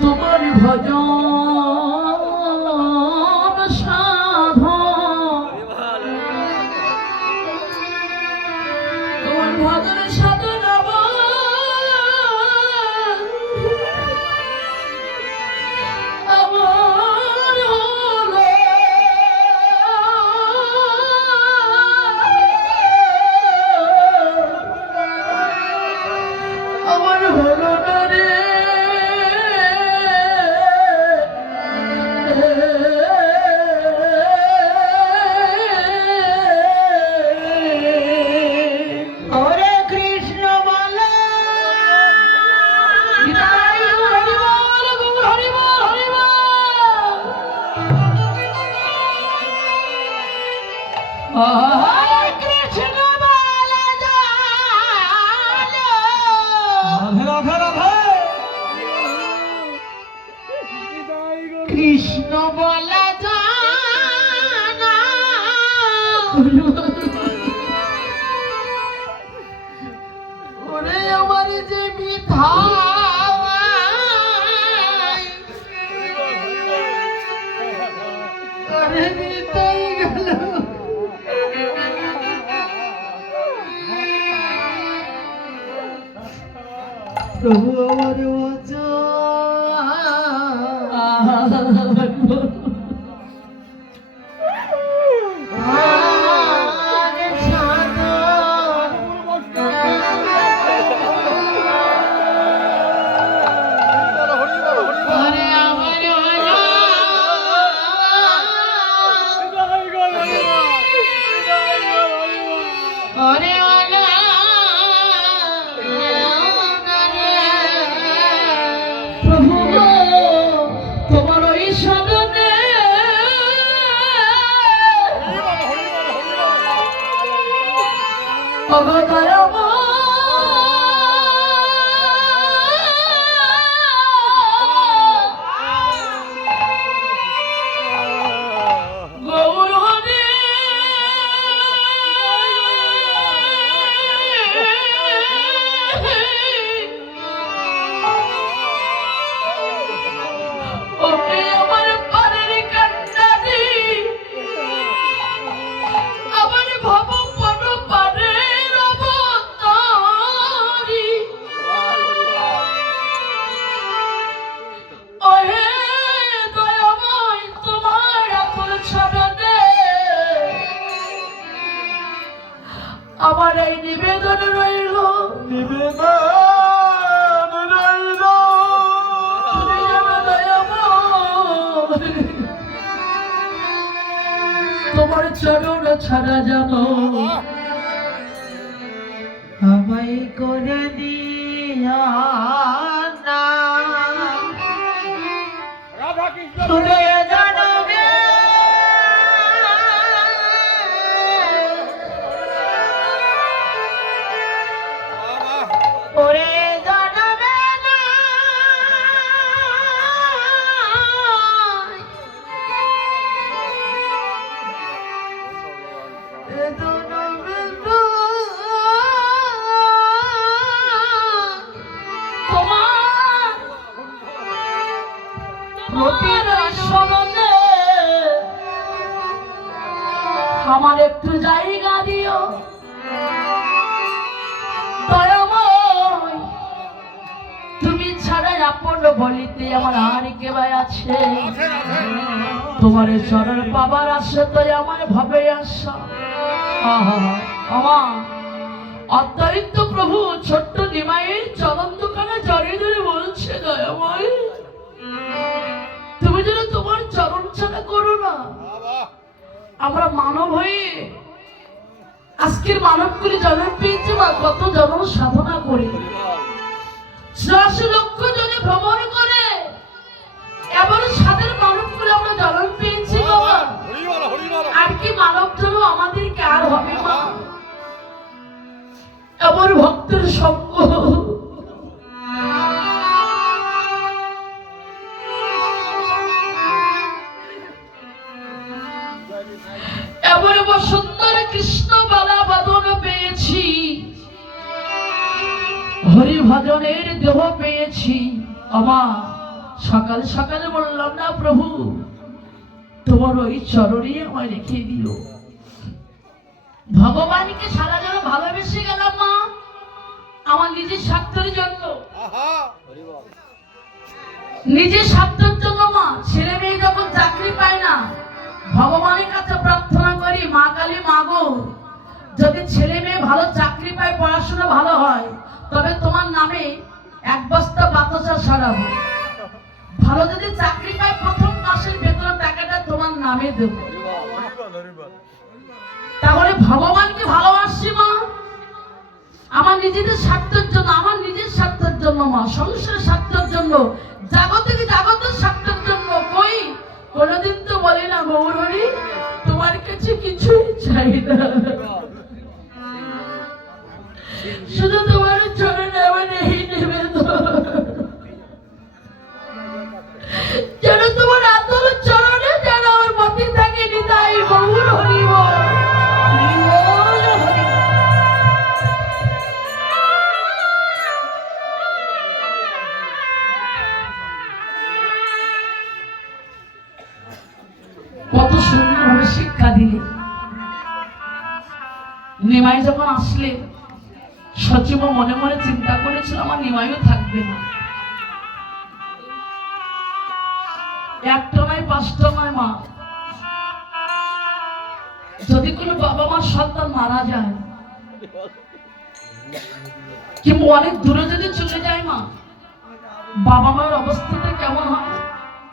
তোমার ভজন সাধ তোমার ভজন সাধন আমার হলো ওরে আমার যে প্রভু আমার চরণ ছাড়া জানো আমায় করে দিয়া না। শুনে আমার একটু জায়গা দিও। তুমি ছাড়া আপন বলিতে আমার আর আছে। তোমার চরণ পাবার আসে তো আমার ভাবে আসা প্রভু ছোট্ট নিমাইয়ের চরণ দোকানে জড়িয়ে ধরে বলছে দয়াময় তুমি যেন তোমার চরণ ছাড়া করো না। আমরা মানব হয়ে আজকের মানবগুলি জন্ম পেয়েছে বা কত জন্ম সাধনা করে চুরাশি লক্ষ জনে ভ্রমণ করে হরি ভজনের দেহ পেয়েছি। আমা সকাল সকালে বললাম না প্রভু তোমার ওই চরণে আমায় রেখে দিও। ভগবানকে সারা যেন ভালোবেসে গেলাম মা। আমার নিজের স্বার্থের জন্য। নিজের স্বার্থের জন্য মা। ছেলে মেয়ে যখন চাকরি পায় না ভগবানের কাছে প্রার্থনা করি মা কালী মাগো যদি ছেলে মেয়ে ভালো চাকরি পায় পড়াশোনা ভালো হয় তবে নামে এক বস্তা বাতাসা সরাবো ভালো যদি চাকরি পায়, প্রথম মাসের বেতনের টাকাটা তোমার নামে দেবো। তাহলে ভগবানকে ভালোবাসছি মা। আমার নিজেদের স্বার্থের জন্য, আমার নিজের স্বার্থের জন্য মা, সংসারের স্বার্থের জন্য, জাগতিক জাগতের স্বার্থের জন্য কই? কোনোদিন তো বলি না গৌরী তোমার কাছে কিছুই চাই না। নিমাই যখন আসলে, সচিব মনে মনে চিন্তা করেছিল, আমার নিমাইও থাকবে না। একটা নয়, পাঁচটা নয়, মা। যদি কোনো বাবা মার সন্তান মারা যায় কিংবা অনেক দূরে যদি চলে যায়, মা, বাবা মায়ের